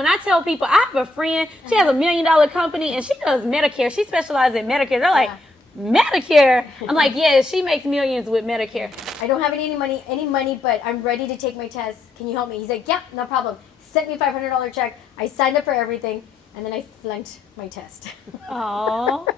when I tell people, I have a friend, she has $1 million company, and she does Medicare. She specializes in Medicare. They're like, Medicare? I'm like, yeah, she makes millions with Medicare. I don't have any money, but I'm ready to take my test. Can you help me? He's like, yeah, no problem. Sent me a $500 check. I signed up for everything, and then I flunked my test. Aww.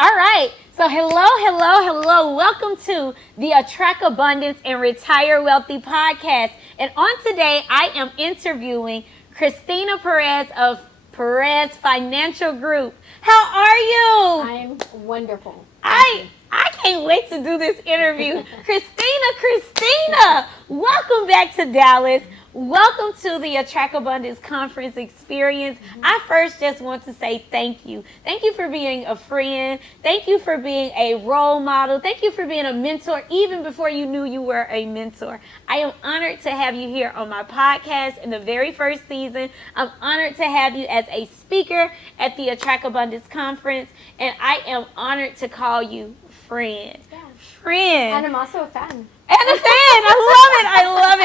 All right, so hello. Welcome to the Attract Abundance and Retire Wealthy podcast. And on today, I am interviewing Christina Perez of Perez Financial Group. How are you? I'm wonderful. I can't wait to do this interview. Christina, welcome back to Dallas. Welcome to the Attract Abundance Conference experience. I first just want to say thank you. Thank you for being a friend. Thank you for being a role model. Thank you for being a mentor even before you knew you were a mentor. I am honored to have you here on my podcast in the very first season. I'm honored to have you as a speaker at the Attract Abundance Conference, and I am honored to call you friend. Yeah. Friend. And I'm also a fan. And a fan.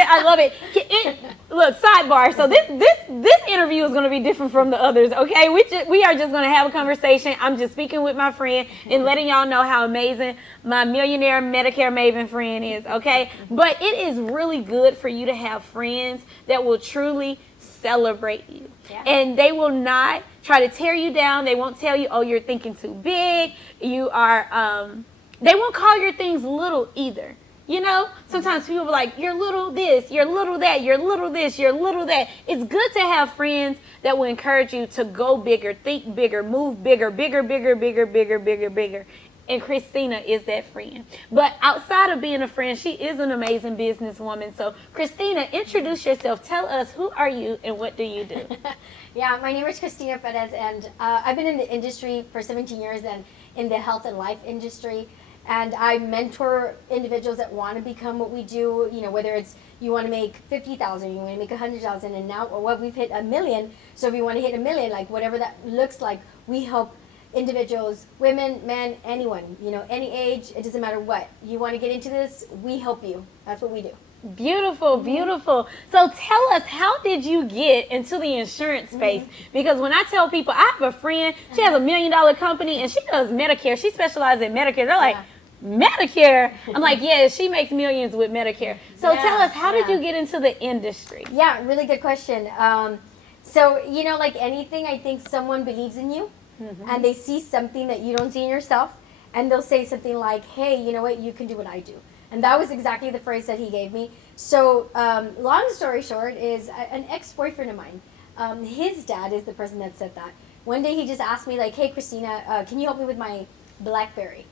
I love it. Look, sidebar. So this interview is going to be different from the others, okay? We are just going to have a conversation. I'm just speaking with my friend and letting y'all know how amazing my millionaire Medicare Maven friend is, okay? But it is really good for you to have friends that will truly celebrate you. Yeah. And they will not try to tear you down. They won't tell you, oh, you're thinking too big. You are, they won't call your things little either. You know, sometimes people are like, you're little this, you're little that, you're little this, you're little that. It's good to have friends that will encourage you to go bigger, think bigger, move bigger. And Christina is that friend. But outside of being a friend, she is an amazing businesswoman. So Christina, introduce yourself. Tell us, who are you and what do you do? Yeah, my name is Christina Perez, and I've been in the industry for 17 years and in the health and life industry. And I mentor individuals that want to become what we do, you know, whether it's you want to make 50,000, you want to make 100,000, and now we've hit 1 million. So if you want to hit 1 million, like whatever that looks like, we help individuals, women, men, anyone, you know, any age, it doesn't matter what. You want to get into this, we help you. That's what we do. Beautiful. So tell us, how did you get into the insurance space? Because when I tell people, I have a friend, she has $1 million company, and she does Medicare. She specializes in Medicare. They're like, Medicare? I'm like, yeah, she makes millions with Medicare. So tell us, how did you get into the industry? Yeah, really good question. So, you know, like anything, I think someone believes in you, and they see something that you don't see in yourself, and they'll say something like, hey, you know what, you can do what I do. And that was exactly the phrase that he gave me. So long story short is an ex-boyfriend of mine, his dad is the person that said that. One day he just asked me like, hey, Christina, can you help me with my BlackBerry?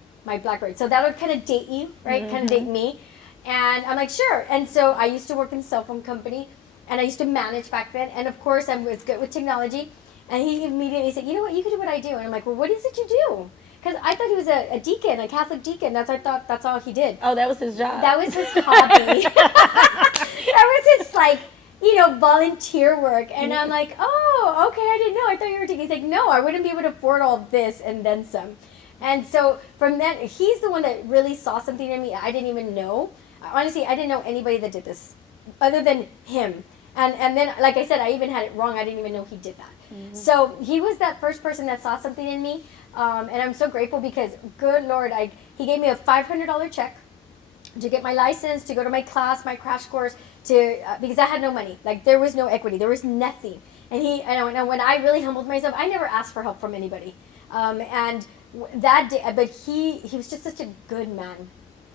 So that would kind of date you, right? Kind of date me. And I'm like, sure. And so I used to work in a cell phone company, and I used to manage back then. And of course, I was good with technology. And he immediately said, you know what, you can do what I do. And I'm like, well, what is it you do? Because I thought he was a deacon, a Catholic deacon. I thought that's all he did. Oh, that was his job. That was his hobby. That was his, like, you know, volunteer work. And I'm like, oh, okay, I didn't know. I thought you were a deacon. He's like, no, I wouldn't be able to afford all this and then some. And so from then, he's the one that really saw something in me I didn't even know. Honestly, I didn't know anybody that did this other than him. And then, like I said, I even had it wrong. I didn't even know he did that. So he was that first person that saw something in me. And I'm so grateful because, good Lord, he gave me a $500 check to get my license, to go to my class, my crash course, because I had no money. Like, there was no equity. There was nothing. And when I really humbled myself, I never asked for help from anybody. And that day, but he was just such a good man.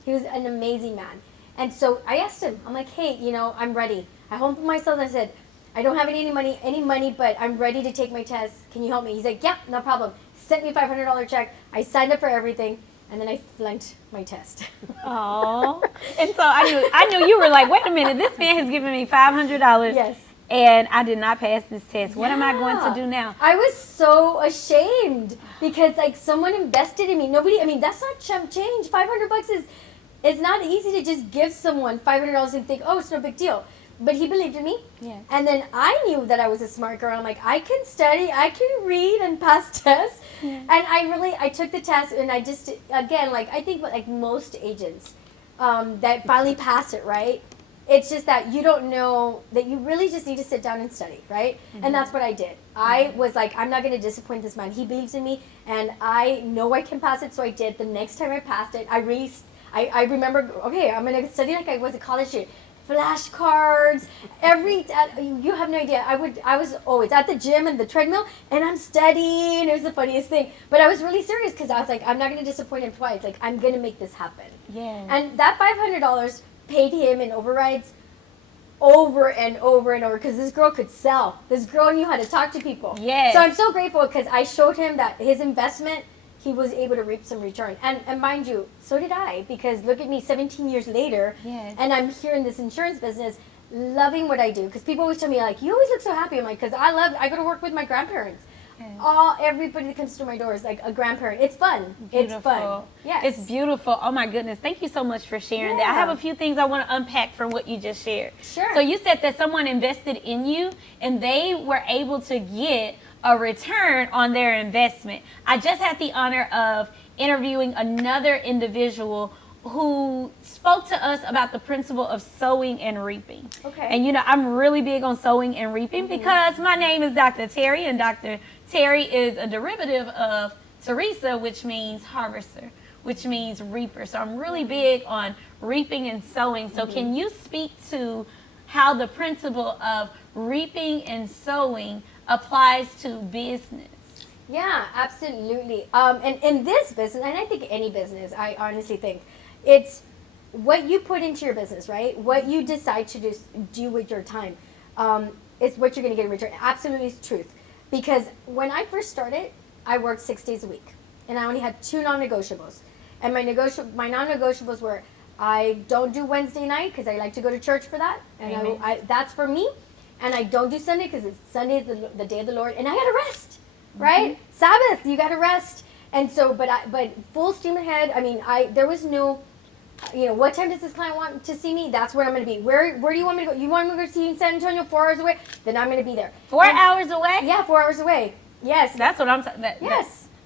He was an amazing man. And so I asked him, I'm like, hey, you know, I'm ready. I humbled myself and I said, I don't have any money, but I'm ready to take my test. Can you help me? He's like, yeah, no problem. Sent me a $500 check. I signed up for everything, and then I flunked my test. Oh, and so I knew you were like, wait a minute, this man has given me $500. Yes. And I did not pass this test. What am I going to do now? I was so ashamed because, like, someone invested in me. That's not chump change. $500 is not easy to just give someone $500 and think, oh, it's no big deal. But he believed in me. Yeah. And then I knew that I was a smart girl. I'm like, I can study, I can read and pass tests. Yeah. And I took the test, and I just, again, like, I think like most agents that finally pass it, right? It's just that you don't know that you really just need to sit down and study, right? And that's what I did. I was like, I'm not going to disappoint this man. He believes in me, and I know I can pass it, so I did. The next time I passed it, I remember, okay, I'm going to study like I was a college student. Flashcards, you have no idea. I was always at the gym and the treadmill, and I'm studying. It was the funniest thing. But I was really serious because I was like, I'm not going to disappoint him twice. Like, I'm going to make this happen. Yeah. And that $500 paid him in overrides over and over and over because this girl could sell. This girl knew how to talk to people. Yes. So I'm so grateful because I showed him that his investment, he was able to reap some return. And mind you, so did I, because look at me 17 years later, Yes. and I'm here in this insurance business, loving what I do. Because people always tell me, like, you always look so happy. I'm like, because I go to work with my grandparents. Yes. Everybody that comes to my door is like a grandparent. It's fun. Beautiful. It's fun. Yes. It's beautiful. Oh my goodness. Thank you so much for sharing that. I have a few things I want to unpack from what you just shared. Sure. So you said that someone invested in you and they were able to get a return on their investment. I just had the honor of interviewing another individual who spoke to us about the principle of sowing and reaping. Okay. And you know, I'm really big on sowing and reaping because my name is Dr. Terri, and Dr. Terri is a derivative of Teresa, which means harvester, which means reaper. So I'm really big on reaping and sowing. So can you speak to how the principle of reaping and sowing applies to business? Yeah, absolutely. And in this business, and I think any business, I honestly think, it's what you put into your business, right? What you decide to do with your time is what you're going to get in return. Absolutely, it's truth. Because when I first started, I worked 6 days a week, and I only had 2 non-negotiables. And my non-negotiables were, I don't do Wednesday night because I like to go to church for that, and that's for me. And I don't do Sunday because Sunday is the day of the Lord, and I gotta rest, right? Sabbath, you gotta rest. And so, but full steam ahead. I mean, there was no, what time does this client want to see me? That's where I'm gonna be. Where do you want me to go? You want me to go see you in San Antonio 4 hours away? Then I'm gonna be there. 4 hours away? Yeah, 4 hours away. Yes. That's what I'm saying.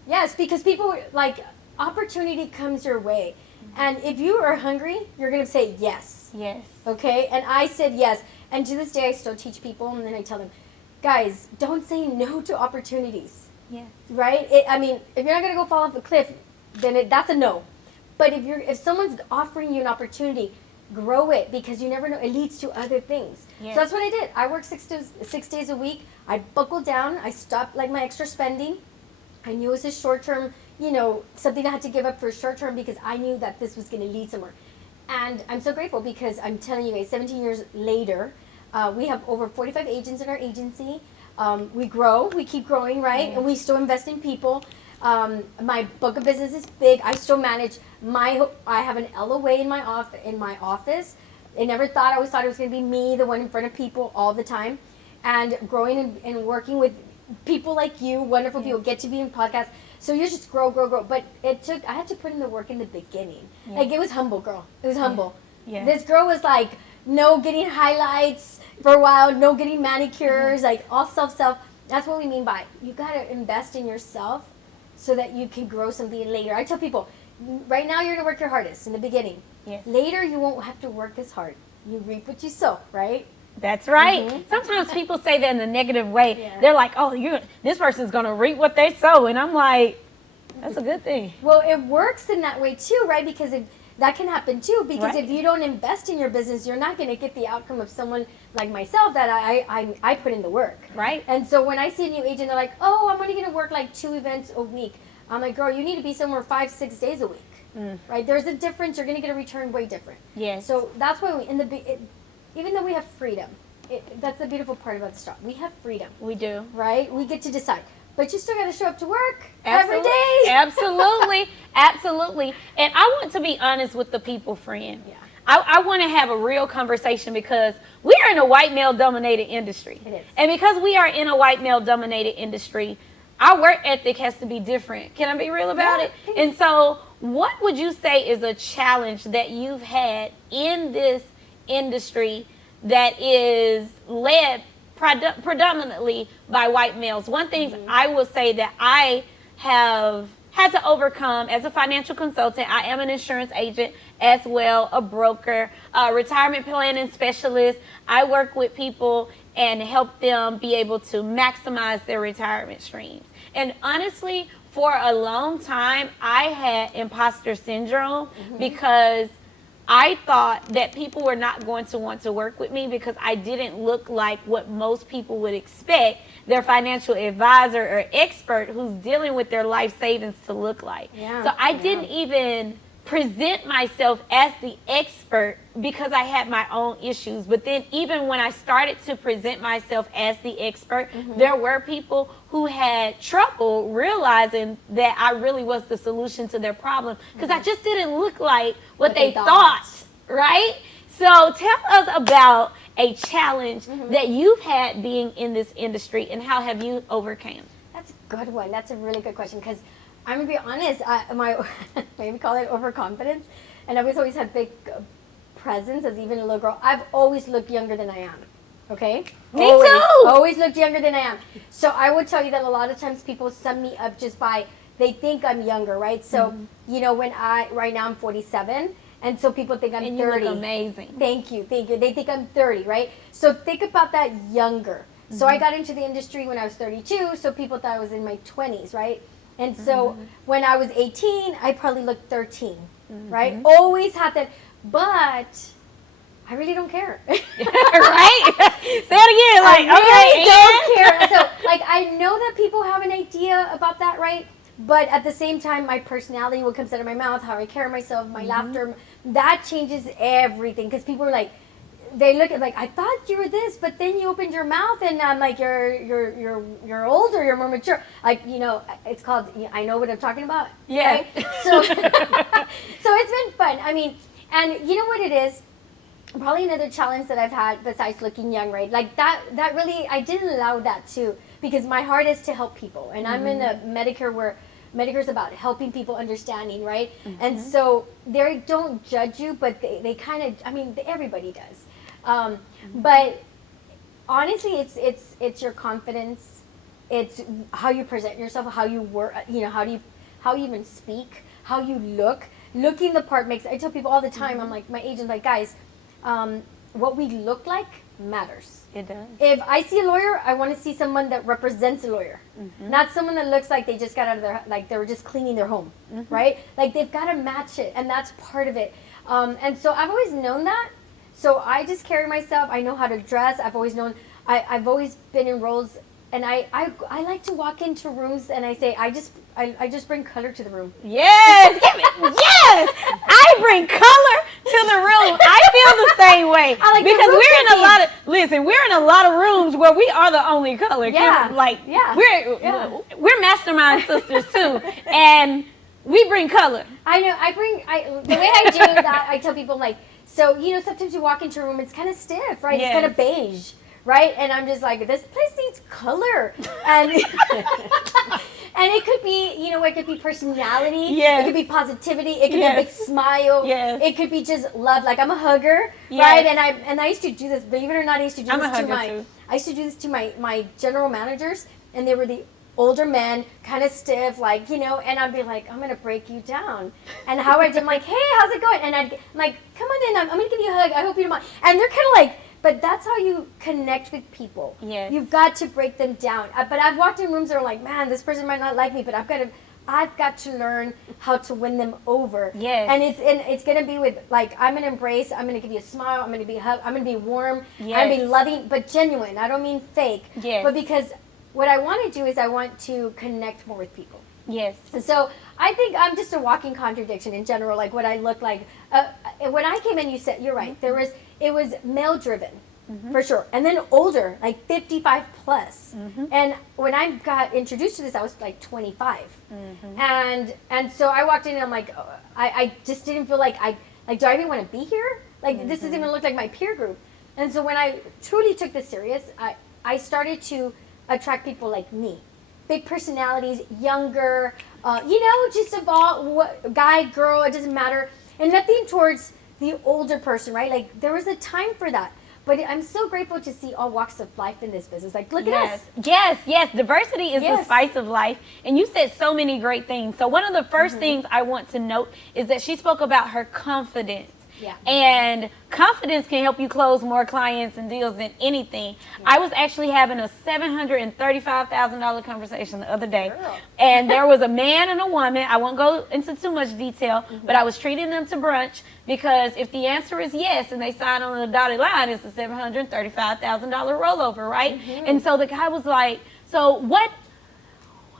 Yes, because people, like, opportunity comes your way. And if you are hungry, you're gonna say yes. Yes. Okay? And I said yes. And to this day, I still teach people, and then I tell them, guys, don't say no to opportunities. Yeah. Right? I mean, if you're not going to go fall off the cliff, then that's a no. But if someone's offering you an opportunity, grow it, because you never know. It leads to other things. Yes. So that's what I did. I worked 6 days a week. I buckled down. I stopped like my extra spending. I knew it was a short term, something I had to give up for short term because I knew that this was going to lead somewhere. And I'm so grateful because I'm telling you guys, 17 years later, we have over 45 agents in our agency. We grow, we keep growing, right? And we still invest in people. My book of business is big. I still manage I have an LOA in my office. I never thought, I always thought it was going to be me, the one in front of people all the time. And growing and working with people like you, wonderful people, get to be in podcasts. So you just grow. But I had to put in the work in the beginning. Yeah. Like, it was humble, girl. It was humble. Yeah. This girl was like, no getting highlights for a while, no getting manicures, like all self. That's what we mean by, you got to invest in yourself so that you can grow something later. I tell people, right now you're going to work your hardest in the beginning. Yes. Later you won't have to work as hard. You reap what you sow, right? That's right. Sometimes people say that in a negative way. Yeah. They're like, oh, this person's going to reap what they sow. And I'm like, that's a good thing. Well, it works in that way too, right? Because that can happen too. Because Right. if you don't invest in your business, you're not going to get the outcome of someone like myself that I put in the work. Right. And so when I see a new agent, they're like, oh, I'm only going to work like 2 events a week. I'm like, girl, you need to be somewhere 5-6 days a week. Right? There's a difference. You're going to get a return way different. Yes. So that's why even though we have freedom, that's the beautiful part about this job. We have freedom, We do. right? We get to decide. But you still got to show up to work Absolutely. every day. Absolutely. Absolutely. And I want to be honest with the people, friend. Yeah. I want to have a real conversation because we are in a white male dominated industry. It is. And because we are in a white male dominated industry, our work ethic has to be different. Can I be real about Yeah, it? please. And so what would you say is a challenge that you've had in this industry that is led predominantly by white males. One thing I will say that I have had to overcome as a financial consultant, I am an insurance agent as well, a broker, a retirement planning specialist. I work with people and help them be able to maximize their retirement streams. And honestly, for a long time, I had imposter syndrome because I thought that people were not going to want to work with me because I didn't look like what most people would expect their financial advisor or expert who's dealing with their life savings to look like. Yeah, so I didn't even present myself as the expert because I had my own issues. But then even when I started to present myself as the expert, there were people who had trouble realizing that I really was the solution to their problem because I just didn't look like what they thought, right? So tell us about a challenge that you've had being in this industry and how have you overcome? That's a good one. That's a really good question because I'm going to be honest, my maybe call it overconfidence, and I've always had big presence as even a little girl. I've always looked younger than I am, okay? Me too! Always looked younger than I am. So I would tell you that a lot of times people sum me up just by, they think I'm younger, right? So, you know, right now I'm 47, and so people think I'm 30. And you look amazing. Thank you. They think I'm 30, right? So think about that younger. So I got into the industry when I was 32, so people thought I was in my 20s, right? And so when I was 18, I probably looked 13, right? Always had that, but I really don't care. Right? Say it again, like, I really don't care. So, like, I know that people have an idea about that, right? But at the same time, my personality, what comes out of my mouth, how I carry myself, my laughter, that changes everything. Because people are like, they look at like, I thought you were this, but then you opened your mouth and I'm like, you're older, you're more mature. Like, you know, it's called, I know what I'm talking about. Yeah. Right? So, so it's been fun. I mean, and you know what it is? Probably another challenge that I've had besides looking young, right? Like that really, I didn't allow that too, because my heart is to help people. And I'm in a Medicare where Medicare is about helping people understanding, right? And so they don't judge you, but they kind of, I mean, everybody does. But honestly, it's your confidence. It's how you present yourself, how you work, you know, how you even speak, how you look. Looking the part makes, I tell people all the time, I'm like, my agent's like, guys, what we look like matters. It does. If I see a lawyer, I want to see someone that represents a lawyer, not someone that looks like they just got out of their, like they were just cleaning their home, right? Like they've got to match it, and that's part of it. And so I've always known that. So I just carry myself. I know how to dress. I've always known. I've always been in roles, and I like to walk into rooms and I say I just bring color to the room. Yes, yes. I bring color to the room. I feel the same way because we're in a lot of rooms where we are the only color. Yeah, We're mastermind sisters too, and we bring color. I know. The way I do that, I tell people like. So, you know, sometimes you walk into a room, it's kind of stiff, right? Yes. It's kind of beige, right? And I'm just like, this place needs color. And and it could be, you know, it could be personality. Yes. It could be positivity. It could be a big smile. Yes. It could be just love. Like, I'm a hugger, right? And I used to do this, believe it or not, I used to do this to my general managers, and they were the older men, kind of stiff, like, you know, and I'd be like, I'm going to break you down. And how I'm like, hey, how's it going? And I'm like, come on in, I'm going to give you a hug. I hope you don't mind. And they're kind of like, but that's how you connect with people. Yes. You've got to break them down. But I've walked in rooms that are like, man, this person might not like me, but I've got to learn how to win them over. Yes. And it's going to be with, like, I'm going to embrace, I'm going to give you a smile, I'm going to be a hug, I'm going to be warm, Yes. I'm going to be loving, but genuine. I don't mean fake. Yes. But because what I want to do is I want to connect more with people. Yes. And so I think I'm just a walking contradiction in general, like what I look like. When I came in, you're right. It was male driven, for sure. And then older, like 55 plus. And when I got introduced to this, I was like 25. And so I walked in and I'm like, I just didn't feel like do I even want to be here? Like this doesn't even look like my peer group. And so when I truly took this serious, I started to attract people like me, big personalities, younger, you know, just of all, guy, girl, it doesn't matter, and nothing towards the older person, right? Like there was a time for that, But I'm so grateful to see all walks of life in this business. Like, look at us. Yes. Diversity is the spice of life. And you said so many great things. So one of the first things I want to note is that she spoke about her confidence. Yeah. And confidence can help you close more clients and deals than anything. Yeah. I was actually having a $735,000 conversation the other day. Girl. And there was a man and a woman. I won't go into too much detail, but I was treating them to brunch because if the answer is yes and they sign on the dotted line, it's a $735,000 rollover, right? And so the guy was like, so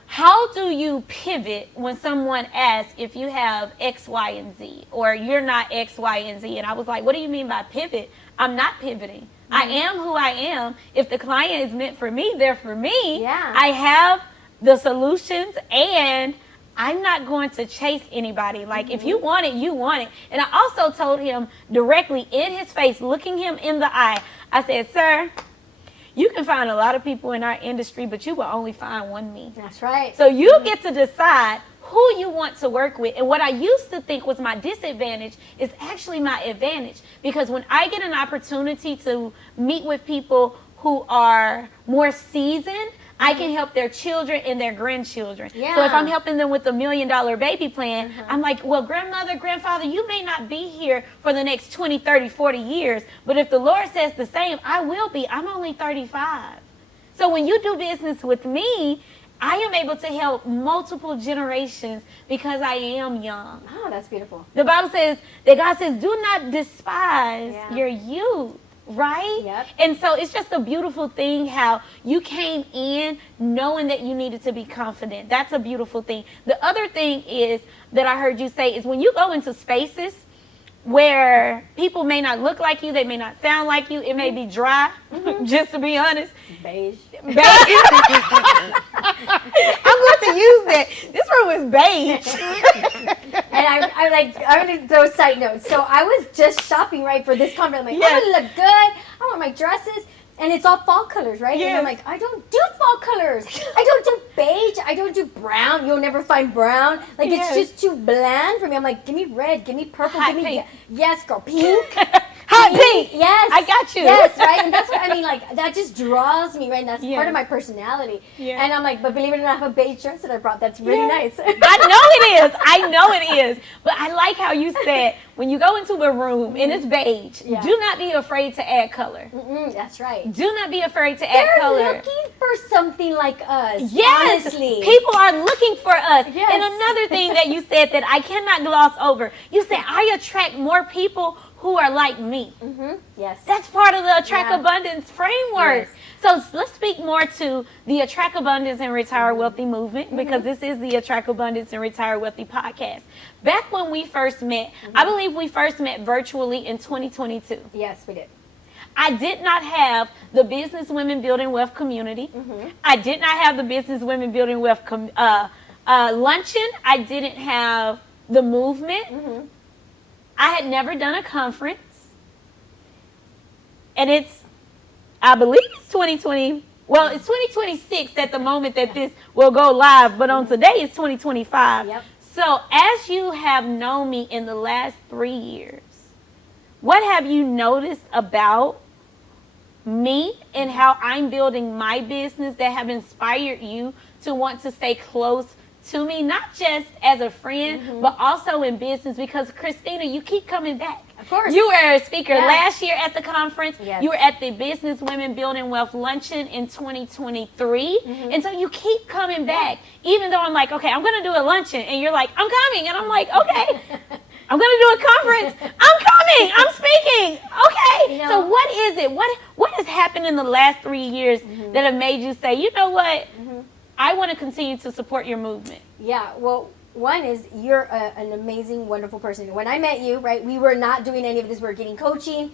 how do you pivot when someone asks if you have X, Y, and Z, or you're not X, Y, and Z? And I was like, what do you mean by pivot? I'm not pivoting. I am who I am. If the client is meant for me, they're for me. Yeah. I have the solutions, and I'm not going to chase anybody. Like, if you want it, you want it. And I also told him directly in his face, looking him in the eye, I said, sir, you can find a lot of people in our industry, but you will only find one me. That's right. So you get to decide who you want to work with. And what I used to think was my disadvantage is actually my advantage. Because when I get an opportunity to meet with people who are more seasoned, I can help their children and their grandchildren. Yeah. So if I'm helping them with the $1 million baby plan, I'm like, well, grandmother, grandfather, you may not be here for the next 20, 30, 40 years, but if the Lord says the same, I will be. I'm only 35. So when you do business with me, I am able to help multiple generations because I am young. Oh, that's beautiful. The Bible says that God says, do not despise your youth. Right? Yep. And so it's just a beautiful thing how you came in knowing that you needed to be confident. That's a beautiful thing. The other thing is that I heard you say is when you go into spaces where people may not look like you, they may not sound like you, it may be dry, just to be honest. Beige. I'm going to use that. This room is beige. And I'm going to throw side notes. So I was just shopping, right, for this conference. I'm like, I want to look good. I want my dresses. And it's all fall colors, right? Yes. And I'm like, I don't do fall colors. I don't do beige. I don't do brown. You'll never find brown. Like, it's just too bland for me. I'm like, give me red. Give me purple. Hot give me pink. yes, girl, pink. Hot pink. Yes. I got you. Yes, right? And that's what I mean, like, that just draws me, right? And that's part of my personality. Yeah. And I'm like, but believe it or not, I have a beige dress that I brought that's really nice. I know it is. But I like how you said, when you go into a room and it's beige, do not be afraid to add color. That's right. Do not be afraid to add color. They're looking for something like us, yes, honestly. People are looking for us. Yes. And another thing that you said that I cannot gloss over, you said I attract more people who are like me. Yes. That's part of the Attract Abundance framework. So let's speak more to the Attract Abundance and Retire Wealthy movement, because this is the Attract Abundance and Retire Wealthy podcast. Back when we first met, I believe we first met virtually in 2022. Yes, we did. I did not have the Business Women Building Wealth community. I did not have the Business Women Building Wealth luncheon. I didn't have the movement. I had never done a conference. And I believe it's 2020. Well, it's 2026 at the moment that this will go live, but on today it's 2025. Yep. So as you have known me in the last 3 years, what have you noticed about me and how I'm building my business that have inspired you to want to stay close to me, not just as a friend, but also in business? Because Christina, you keep coming back. Of course. You were a speaker last year at the conference. Yes. You were at the Business Women Building Wealth Luncheon in 2023. And so you keep coming back, even though I'm like, okay, I'm going to do a luncheon. And you're like, I'm coming. And I'm like, okay, I'm going to do a conference. I'm coming. I'm speaking. Okay. You know, so what is it? What has happened in the last 3 years that have made you say, you know what? I want to continue to support your movement. Yeah, well, one is you're an amazing, wonderful person. When I met you, right, we were not doing any of this. We were getting coaching.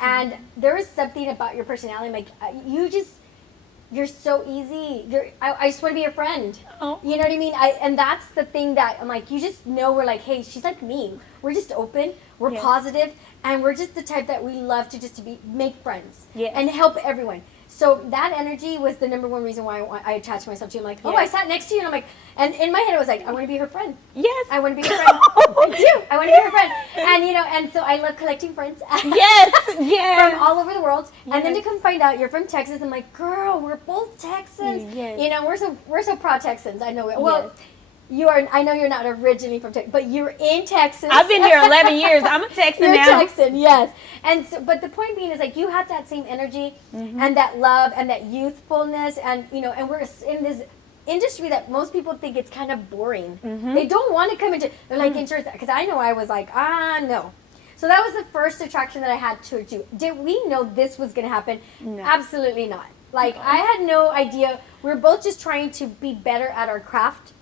And there was something about your personality. Like, you're so easy. I just want to be your friend. Oh. You know what I mean? And that's the thing that I'm like, you just know we're like, hey, she's like me. We're just open. We're positive. And we're just the type that we love to make friends and help everyone. So that energy was the number one reason why I attached myself to you. I'm like, oh, Yes. I sat next to you, and I'm like, and in my head I was like, I want to be her friend. Yes. I want to be her friend. I do. I want to be her friend. And and so I love collecting friends. Yes. Yes. From all over the world. Yes. And then to come find out you're from Texas, I'm like, girl, we're both Texans. Yes. We're so proud Texans. I know it. Well, Yes. you are. I know you're not originally from Texas, but you're in Texas. I've been here 11 years. I'm a Texan You're now. a Texan, yes. And so, but the point being is like you have that same energy and that love and that youthfulness, and and we're in this industry that most people think it's kind of boring. They don't want to come into. They're like insurance, because I know I was like, no. So that was the first attraction that I had towards you. Did we know this was going to happen? No. Absolutely not. Like I had no idea. We were both just trying to be better at our craft.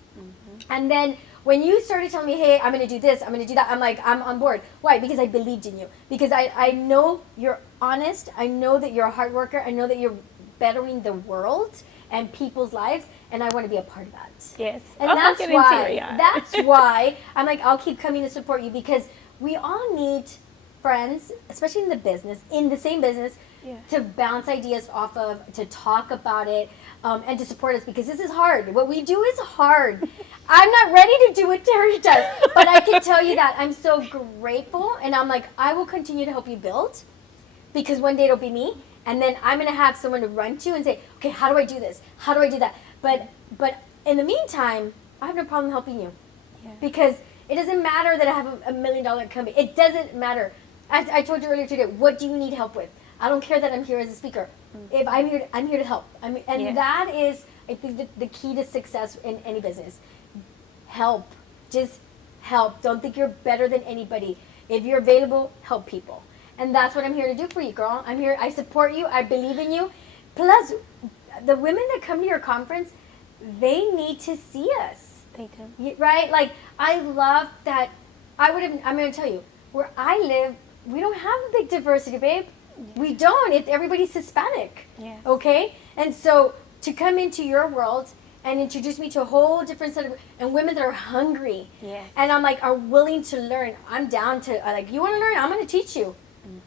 And then when you started telling me, hey, I'm going to do this, I'm going to do that, I'm like, I'm on board. Why? Because I believed in you. Because I know you're honest. I know that you're a hard worker. I know that you're bettering the world and people's lives. And I want to be a part of that. Yes. And I'm getting teary-eyed. that's why I'm like, I'll keep coming to support you, because we all need friends, especially in the same business, to bounce ideas off of, to talk about it, and to support us, because this is hard. What we do is hard. I'm not ready to do what Terri does, but I can tell you that I'm so grateful, and I'm like, I will continue to help you build, because one day it'll be me, and then I'm going to have someone to run to and say, okay, how do I do this? How do I do that? But in the meantime, I have no problem helping you, because it doesn't matter that I have a $1 million company. It doesn't matter. I told you earlier today, what do you need help with? I don't care that I'm here as a speaker. If I'm here to help. That is, I think, the key to success in any business. Help. Just help. Don't think you're better than anybody. If you're available, help people. And that's what I'm here to do for you, girl. I'm here. I support you. I believe in you. Plus, the women that come to your conference, they need to see us. They do. Right? Like, I love that. I'm going to tell you, where I live, we don't have a big diversity, babe. We don't. Everybody's Hispanic. Yes. Okay? And so to come into your world and introduce me to a whole different set of and women that are hungry. Yes. And I'm like, are willing to learn. I'm down to, like, you want to learn? I'm going to teach you.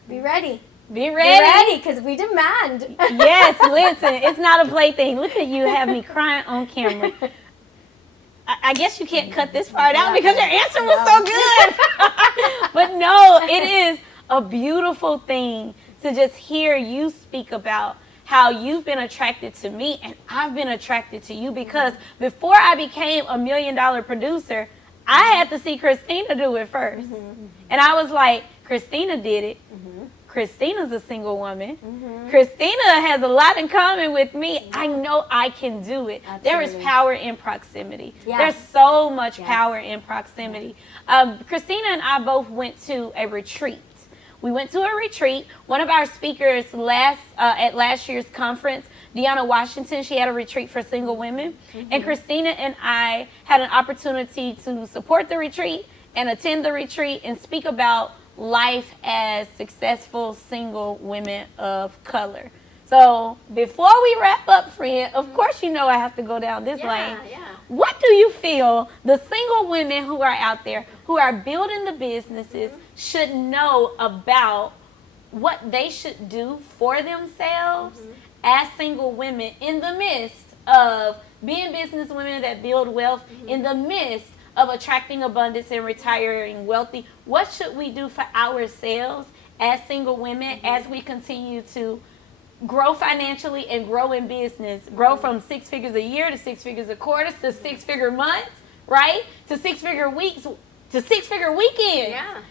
Be ready. Be ready. Because we demand. Yes, listen, it's not a plaything. Look at you, have me crying on camera. I guess you can't cut this part out because your answer was so good. But no, it is a beautiful thing to just hear you speak about how you've been attracted to me and I've been attracted to you, because before I became a $1 million producer, I had to see Christina do it first. And I was like, Christina did it. Christina's a single woman. Christina has a lot in common with me. I know I can do it. Absolutely. There is power in proximity. Yeah. There's so much power in proximity. Christina and I both went to a retreat. We went to a retreat. One of our speakers at last year's conference, Deanna Washington, she had a retreat for single women. And Christina and I had an opportunity to support the retreat and attend the retreat and speak about life as successful single women of color. So before we wrap up, friend, of course you know I have to go down this lane. What do you feel the single women who are out there who are building the businesses should know about what they should do for themselves as single women in the midst of being business women that build wealth, in the midst of attracting abundance and retiring wealthy? What should we do for ourselves as single women as we continue to grow financially and grow in business, grow from 6 figures a year to 6 figures a quarter to 6-figure months, right? To 6-figure weeks to 6-figure weekends. Yeah,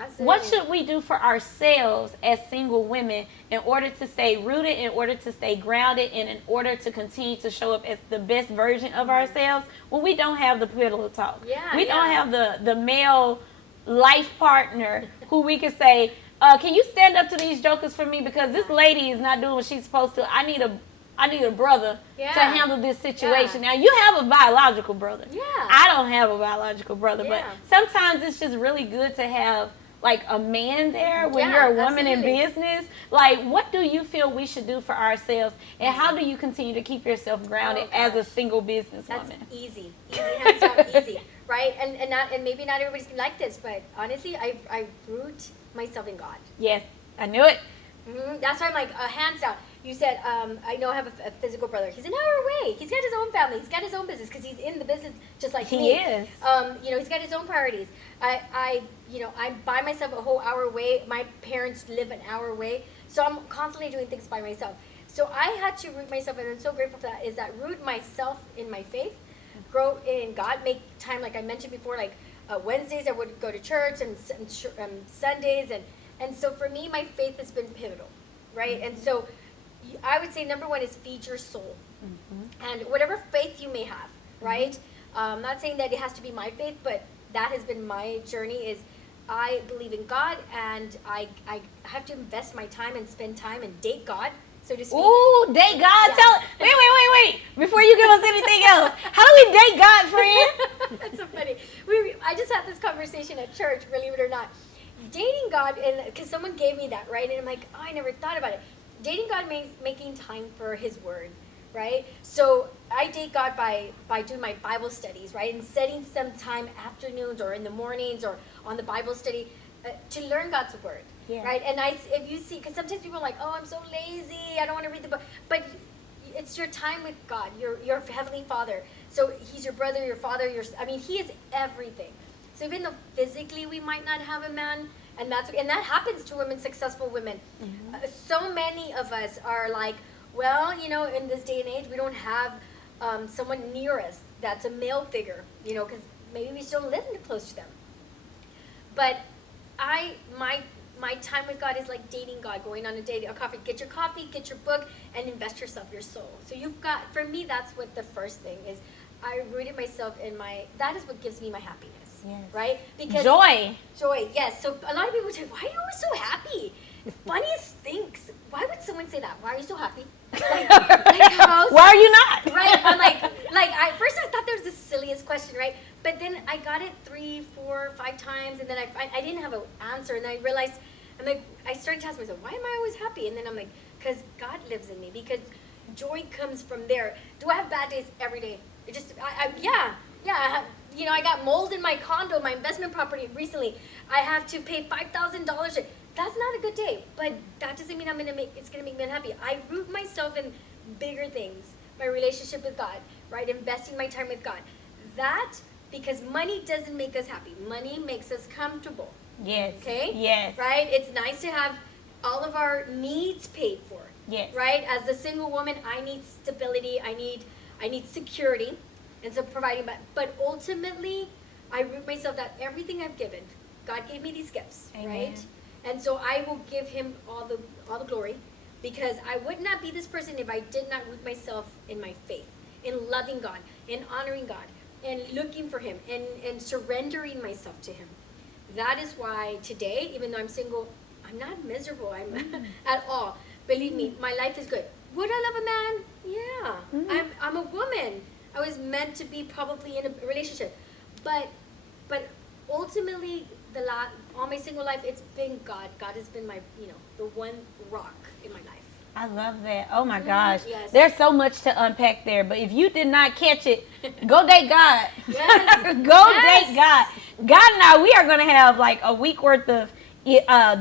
absolutely. What should we do for ourselves as single women in order to stay rooted, in order to stay grounded, and in order to continue to show up as the best version of ourselves when we don't have the pillow talk? We don't have the male life partner who we can say, can you stand up to these jokers for me, because this lady is not doing what she's supposed to. I need a brother to handle this situation. Now, you have a biological brother. I don't have a biological brother, but sometimes it's just really good to have like a man there when you're a woman in business. Like, what do you feel we should do for ourselves, and how do you continue to keep yourself grounded as a single businesswoman? That's easy, hands down, easy, right? And maybe not everybody's like this, but honestly, I root myself in God. Yes, I knew it. That's why I'm like, hands down. You said, I know I have a physical brother. He's an hour away. He's got his own family. He's got his own business because he's in the business just like me. He is. You know, he's got his own priorities. You know, I'm by myself a whole hour away. My parents live an hour away. So I'm constantly doing things by myself. So I had to root myself, and I'm so grateful for that, is that root myself in my faith, grow in God, make time, like I mentioned before, like Wednesdays I would go to church, and Sundays, and so for me, my faith has been pivotal, right? And so I would say number one is feed your soul. And whatever faith you may have, right? I'm not saying that it has to be my faith, but that has been my journey, is I believe in God, and I have to invest my time and spend time and date God, so to speak. Ooh, date God. Yeah. Wait. Before you give us anything else, how do we date God, friend? That's so funny. I just had this conversation at church, believe it or not. Dating God, and because someone gave me that, right? And I'm like, oh, I never thought about it. Dating God means making time for His Word, right? So I date God by doing my Bible studies, right? And setting some time afternoons or in the mornings or on the Bible study to learn God's Word, right? And if you see, because sometimes people are like, oh, I'm so lazy, I don't want to read the book. But it's your time with God, your Heavenly Father. So He's your brother, your father, He is everything. So even though physically we might not have a man, and that happens to women, successful women. So many of us are like, well, you know, in this day and age, we don't have someone near us that's a male figure, you know, because maybe we still live close to them. But my time with God is like dating God, going on a coffee. Get your coffee, get your book, and invest yourself, your soul. So for me, that's what the first thing is. I rooted myself in that is what gives me my happiness, right? Because joy, yes. So a lot of people say, why are you always so happy? The funniest things. Why would someone say that? Why are you so happy? Like why are you not? Right. I'm first I thought that was the silliest question, right? But then I got it 3, 4, 5 times, and then I didn't have an answer, and I realized, I started to ask myself, why am I always happy? And then I'm like, because God lives in me, because joy comes from there. Do I have bad days? Every day. It just, yeah. I have, you know, I got mold in my condo, my investment property recently. I have to pay $5,000. That's not a good day, but that doesn't mean it's gonna make me unhappy. I root myself in bigger things, my relationship with God, right? Investing my time with God. Because money doesn't make us happy. Money makes us comfortable. Yes. Okay? Yes. Right? It's nice to have all of our needs paid for. Yes. Right? As a single woman, I need stability. I need security. And so providing, but ultimately, I root myself that everything I've given, God gave me these gifts, Amen. right? And so I will give Him all the glory, because I would not be this person if I did not root myself in my faith, in loving God, in honoring God, and looking for Him, and surrendering myself to Him. That is why today, even though I'm single, I'm not miserable at all. Believe me, my life is good. Would I love a man? Yeah. I'm a woman. I was meant to be probably in a relationship. But ultimately, all my single life, it's been God. God has been my, the one rock in my life. I love that. Oh my gosh. Yes. There's so much to unpack there. But if you did not catch it, go date God. Yes. Date God. God and I, we are going to have like a week worth of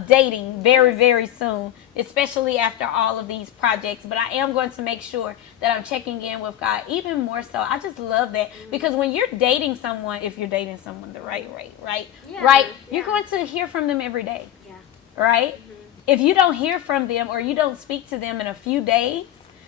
dating very, very soon, especially after all of these projects. But I am going to make sure that I'm checking in with God even more so. I just love that, because when you're dating someone, if you're dating someone the right way, you're going to hear from them every day, right? Mm-hmm. If you don't hear from them or you don't speak to them in a few days,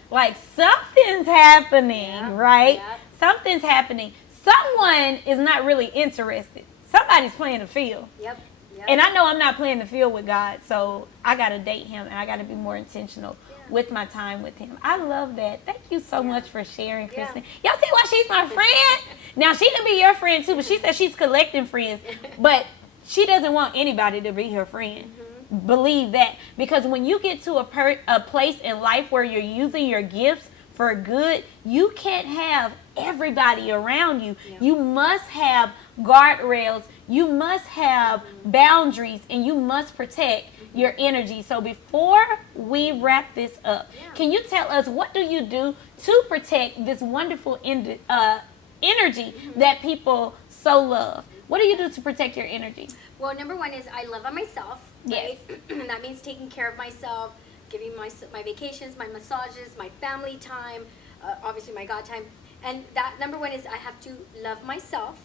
like something's happening, right? Yep. Something's happening. Someone is not really interested. Somebody's playing the field. Yep. And I know I'm not playing the field with God, so I got to date Him, and I got to be more intentional with my time with Him. I love that. Thank you so much for sharing, Christina. Y'all see why she's my friend? Now, she can be your friend, too, but she says she's collecting friends, but she doesn't want anybody to be her friend. Mm-hmm. Believe that, because when you get to a place in life where you're using your gifts for good, you can't have everybody around you. Yeah. You must have guardrails. You must have boundaries, and you must protect your energy. So before we wrap this up, can you tell us, what do you do to protect this wonderful energy that people so love? What do you do to protect your energy? Well, number one is I love on myself, right? And that means taking care of myself giving my vacations, my massages, my family time, obviously my God time. And that number one is I have to love myself.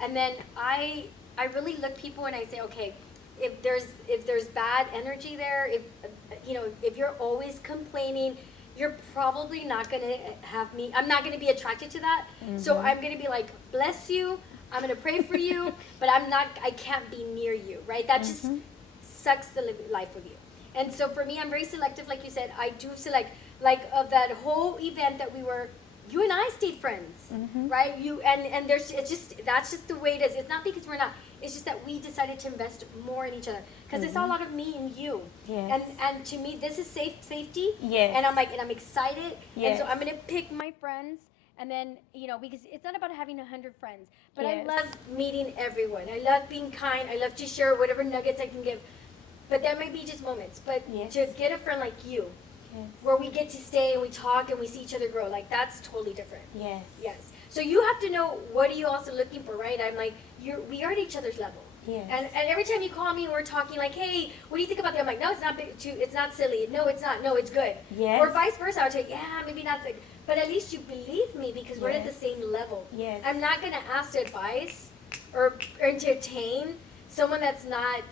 And then I really look people and I say, okay, if there's bad energy there, if you're always complaining, you're probably not going to have me. I'm not going to be attracted to that. Mm-hmm. So I'm going to be like, bless you. I'm going to pray for you, but I can't be near you, right? That just sucks the life with you. And so for me, I'm very selective. Like you said, I do select, like of that whole event that you and I stayed friends, right? And that's just the way it is. It's not because we're not. It's just that we decided to invest more in each other because it's all a lot of me and you. Yes. And to me, this is safety. Yes. And I'm excited. Yes. And so I'm gonna pick my friends. And then, because it's not about having 100 friends, but I love meeting everyone. I love being kind. I love to share whatever nuggets I can give. But there may be just moments. But to get a friend like you, where we get to stay and we talk and we see each other grow, like that's totally different. Yes. Yes. So you have to know what are you also looking for, right? I'm like, we are at each other's level. Yes. And every time you call me and we're talking like, hey, what do you think about that? I'm like, no, it's not big, it's not silly. No, it's not. No, it's good. Yes. Or vice versa. I'll tell you, yeah, maybe not. But at least you believe me because we're at the same level. Yes. I'm not going to ask advice or entertain someone that's not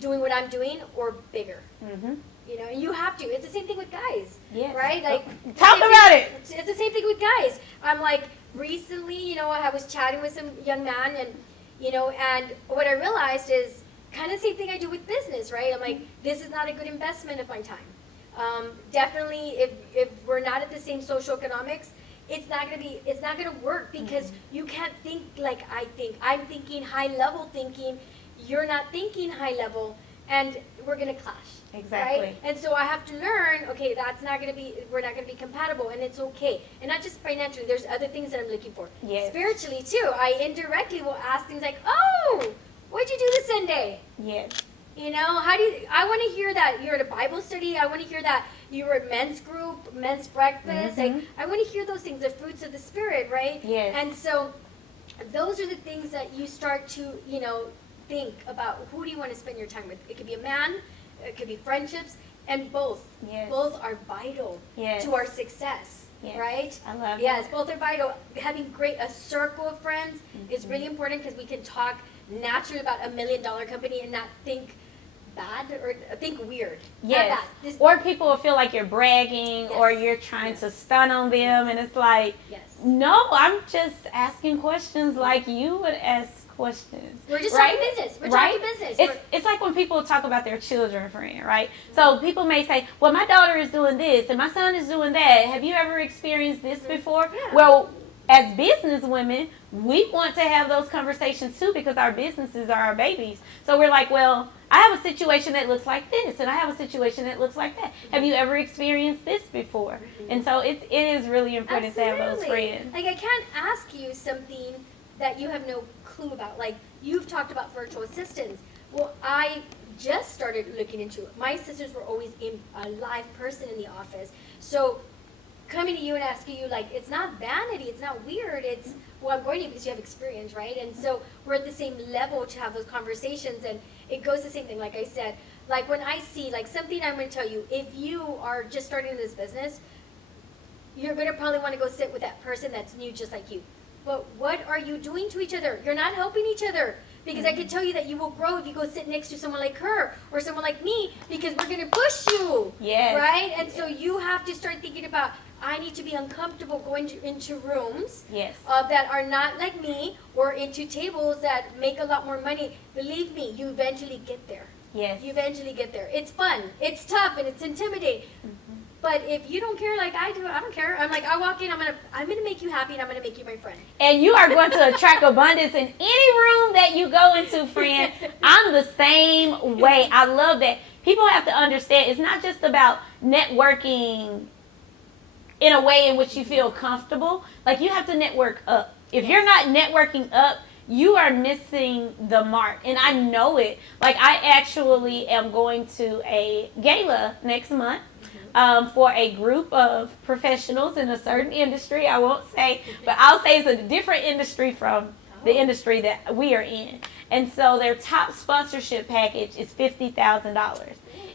doing what I'm doing or bigger. Mm-hmm. You have to. It's the same thing with guys, right? Like, talk about it. It's the same thing with guys. I'm like, recently, I was chatting with some young man, and and what I realized is kind of the same thing I do with business, right? I'm like, this is not a good investment of my time. Definitely, if we're not at the same socioeconomics, it's not gonna work because you can't think like I think. I'm thinking high level thinking. You're not thinking high level, and we're gonna clash. Exactly. Right? And so I have to learn, okay, we're not gonna be compatible, and it's okay. And not just financially, there's other things that I'm looking for. Yes. Spiritually too. I indirectly will ask things like, oh, what'd you do this Sunday? Yes. I want to hear that you're at a Bible study. I want to hear that you were at men's group, men's breakfast. Like, I want to hear those things, the fruits of the Spirit, right? Yes. And so those are the things that you start to, think about who do you want to spend your time with. It could be a man, it could be friendships, and both. Yes. Both are vital to our success, right? I love that. Yes, both are vital. Having a circle of friends is really important because we can talk naturally about $1 million company and not think bad or think weird. Yes. Or people will feel like you're bragging or you're trying to stun on them, and it's like, no, I'm just asking questions like you would ask questions. We're just talking business. We're talking business. It's like when people talk about their children, friend, right? So people may say, well, my daughter is doing this and my son is doing that. Have you ever experienced this before? Yeah. Well, as business women, we want to have those conversations too because our businesses are our babies. So we're like, well, I have a situation that looks like this and I have a situation that looks like that. Have you ever experienced this before? And so it is really important to have those friends. Like, I can't ask you something that you have no clue about. Like, you've talked about virtual assistants. Well, I just started looking into it. My sisters were always in a live person in the office. So coming to you and asking you, like, it's not vanity, it's not weird, it's, well, I'm going to because you have experience, right? And so we're at the same level to have those conversations, and it goes the same thing, like I said. Like, when I see, like, something I'm going to tell you, if you are just starting this business, you're going to probably want to go sit with that person that's new just like you. But what are you doing to each other? You're not helping each other. Because I can tell you that you will grow if you go sit next to someone like her or someone like me, because we're going to push you. Yes. Right? And so you have to start thinking about, I need to be uncomfortable going into rooms that are not like me, or into tables that make a lot more money. Believe me, you eventually get there. Yes. You eventually get there. It's fun. It's tough and it's intimidating. But if you don't care like I do, I don't care. I'm like, I walk in, I'm gonna make you happy, and I'm gonna make you my friend. And you are going to attract abundance in any room that you go into, friend. I'm the same way. I love that. People have to understand it's not just about networking in a way in which you feel comfortable. Like, you have to network up. If you're not networking up, you are missing the mark. And I know it. Like, I actually am going to a gala next month. For a group of professionals in a certain industry. I won't say, but I'll say it's a different industry from the industry that we are in. And so their top sponsorship package is $50,000.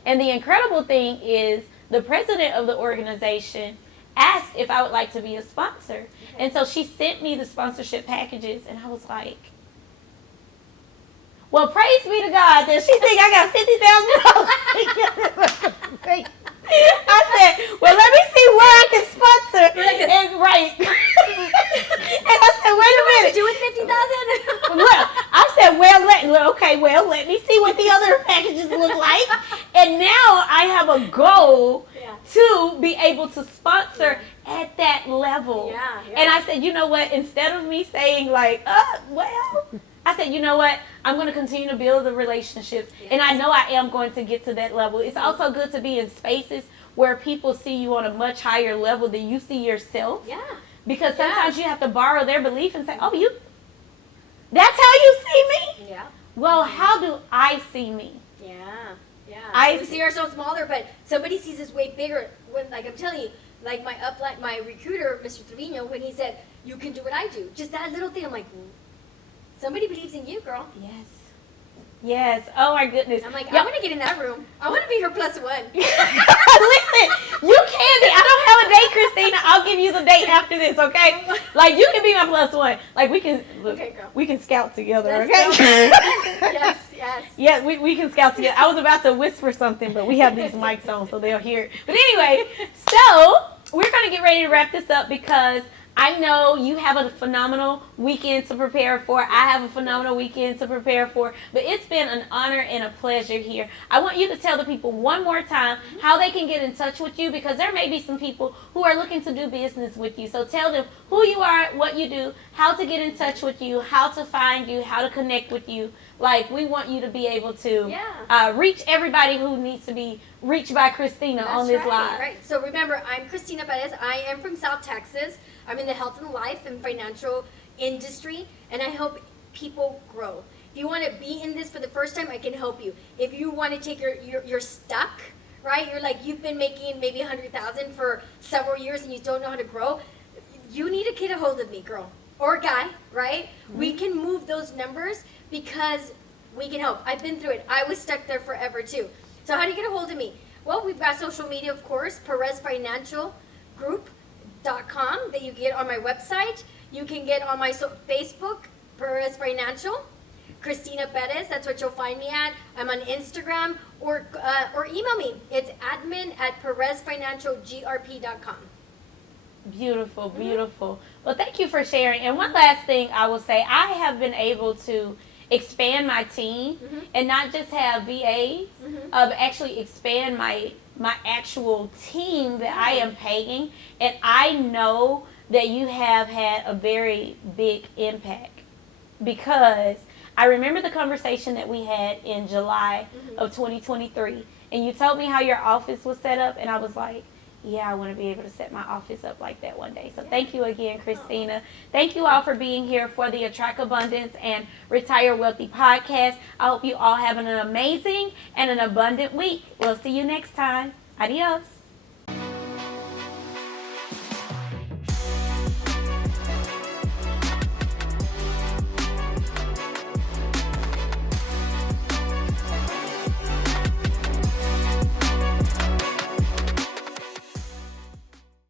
And the incredible thing is the president of the organization asked if I would like to be a sponsor. And so she sent me the sponsorship packages, and I was like, well, praise be to God that she think I got $50,000. I said, well, let me see where I can sponsor. And right. And I said, wait a minute. Do with 50,000? Well, I said, let me see what the other packages look like. And now I have a goal to be able to sponsor at that level. Yeah. And I said, you know what? Instead of me saying like, I said, you know what? I'm going to continue to build the relationships. Yes. And I know I am going to get to that level. It's also good to be in spaces where people see you on a much higher level than you see yourself. Yeah. Because sometimes you have to borrow their belief and say, that's how you see me? Yeah. Well, how do I see me? Yeah. We see ourselves smaller, but somebody sees us way bigger. When, like I'm telling you, like my recruiter, Mr. Trevino, when he said, you can do what I do. Just that little thing, I'm like, somebody believes in you, girl. Yes. Oh my goodness. I'm like, I want to get in that room. I want to be her +1. Listen, you can be. I don't have a date, Christina. I'll give you the date after this, okay? Like you can be my +1. Like we can we can scout together, Let's okay? Yes. Yeah, we can scout together. I was about to whisper something, but we have these mics on so they'll hear it. But anyway, so we're gonna get ready to wrap this up because I know you have a phenomenal weekend to prepare for. I have a phenomenal weekend to prepare for. But it's been an honor and a pleasure here. I want you to tell the people one more time how they can get in touch with you because there may be some people who are looking to do business with you. So tell them who you are, what you do, how to get in touch with you, how to find you, how to connect with you. Like, we want you to be able to reach everybody who needs to be reached by Christina on this live. Right. So remember, I'm Christina Perez. I am from South Texas. I'm in the health and life and financial industry, and I help people grow. If you want to be in this for the first time, I can help you. If you want to take you're stuck, right? You're like, you've been making maybe $100,000 for several years and you don't know how to grow. You need to get a hold of me, girl or guy, right? Mm-hmm. We can move those numbers because we can help. I've been through it. I was stuck there forever too. So how do you get a hold of me? Well, we've got social media, of course, Perez Financial Group.com that you get on my website. You can get on my Facebook, Perez Financial, Christina Perez. That's what you'll find me at. I'm on Instagram or email me. It's admin@perezfinancialgrp.com. Beautiful, beautiful. Mm-hmm. Well, thank you for sharing. And one last thing I will say, I have been able to expand my team and not just have VAs, but actually expand my actual team that I am paying. And I know that you have had a very big impact because I remember the conversation that we had in July of 2023. And you told me how your office was set up, and I was like, yeah, I want to be able to set my office up like that one day. So thank you again, Christina. Thank you all for being here for the Attract Abundance and Retire Wealthy podcast. I hope you all have an amazing and an abundant week. We'll see you next time. Adios.